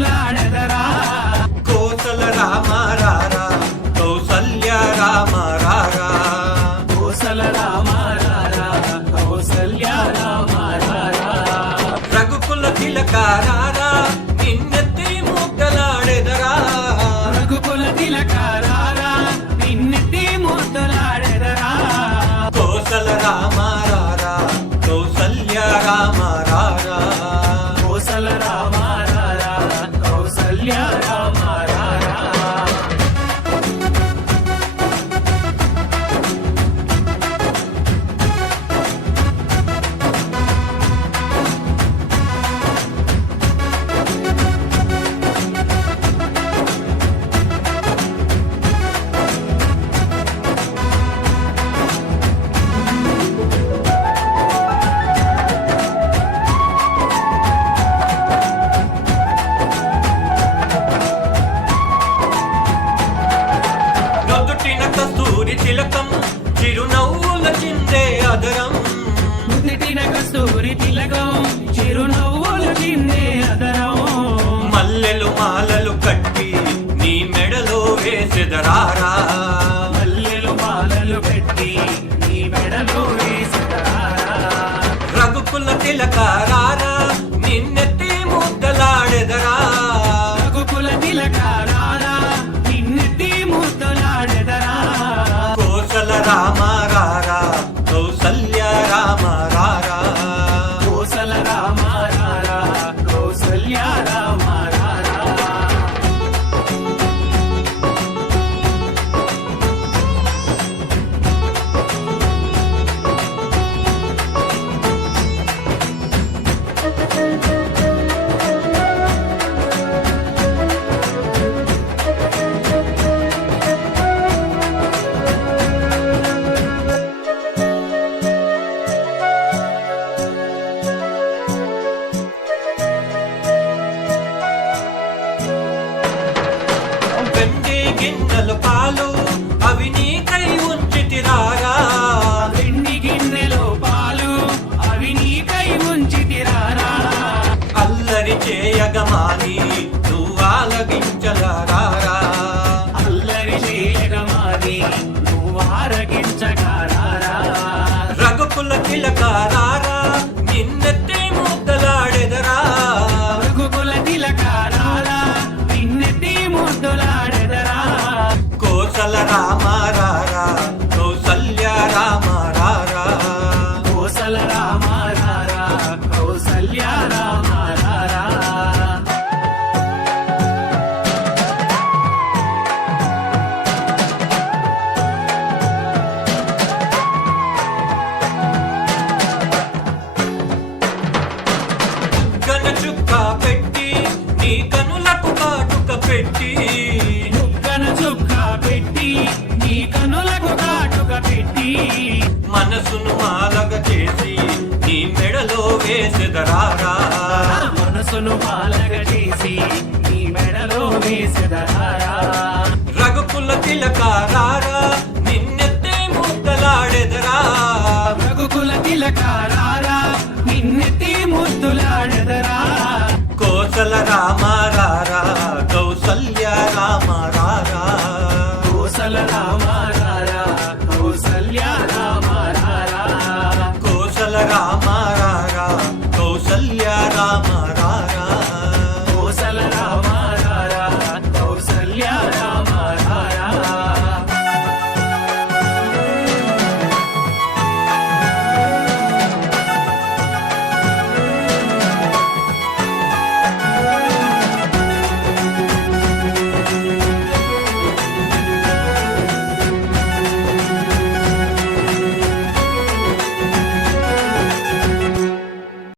ముద్దులాడెదరా కోసల రామ రారా కౌసల్య రామ రారా కోసల రామ రారా కౌసల్య రామ రారా రఘుకుల తిలక రారా నిన్నెత్తి ముద్దలాడెదరా రఘుకుల తిలక రారా నిన్నెత్తి ముద్దులాడెదరా కోసల రామ రారా కౌసల్య రామ రారా కోసల రామ రారా కౌసల్య రామ రారా నొద్దుటిన కస్తూరి తిలకం చిరునవ్వుల చిందే అదరం నుదిటిన కస్తూరి తిలకం చిరునవ్వులు చిందే అదరం మల్లెలు మాలలు కట్టి నీ మెడలో వేసెదరారా మల్లెలు మాలలు పెట్టి నీ మెడలో వేసెదరా రఘుకుల తిలక రారా నిన్నెత్తి ముద్దలాడెదరా రఘుకుల తిలక రారా నిన్నెత్తి ముద్దులాడెదరా కోసల రామ రారా కౌసల్య రామ రారా కోసల రామ రారా కౌసల్య రామ రారా వెండి గిన్నెలు పాలు అవి నీకై ఉంచితిరారా వెండి గిన్నెలో పాలు అవి నీకై ఉంచితిరారా అల్లరి చేయగమాని నువ్వాలగించలారా అల్లరి చేయగమాది నువ్వు ఆరగించగారారా రఘుకుల తిలక రారా నిన్నెత్తి ముద్దలాడెదరా రఘుకుల తిలక రారా నిన్నెత్తి ముద్దులాడెదరా కోసల రామ రారా కౌసల్య రామ రారా కోసల రామ రారా కౌసల్య రామ రారా గన చుక్క పెట్టి నీ కనులకు కాటుక పెట్టి ముక్కన చుక్క పెట్టి నీ కనులకు కాటుక పెట్టి మనసును మాలగ చేసి నీ మెడలో వేసెదరారా మనసును పాలగ చేసి నీ మెడలో వేసెదరారా రఘుకుల తిలక రారా నిన్నెత్తే ముద్దలాడెదరా రఘుకుల తిలక రారా నిన్నెత్తి ముద్దులాడెదరా కోసల రామ రారా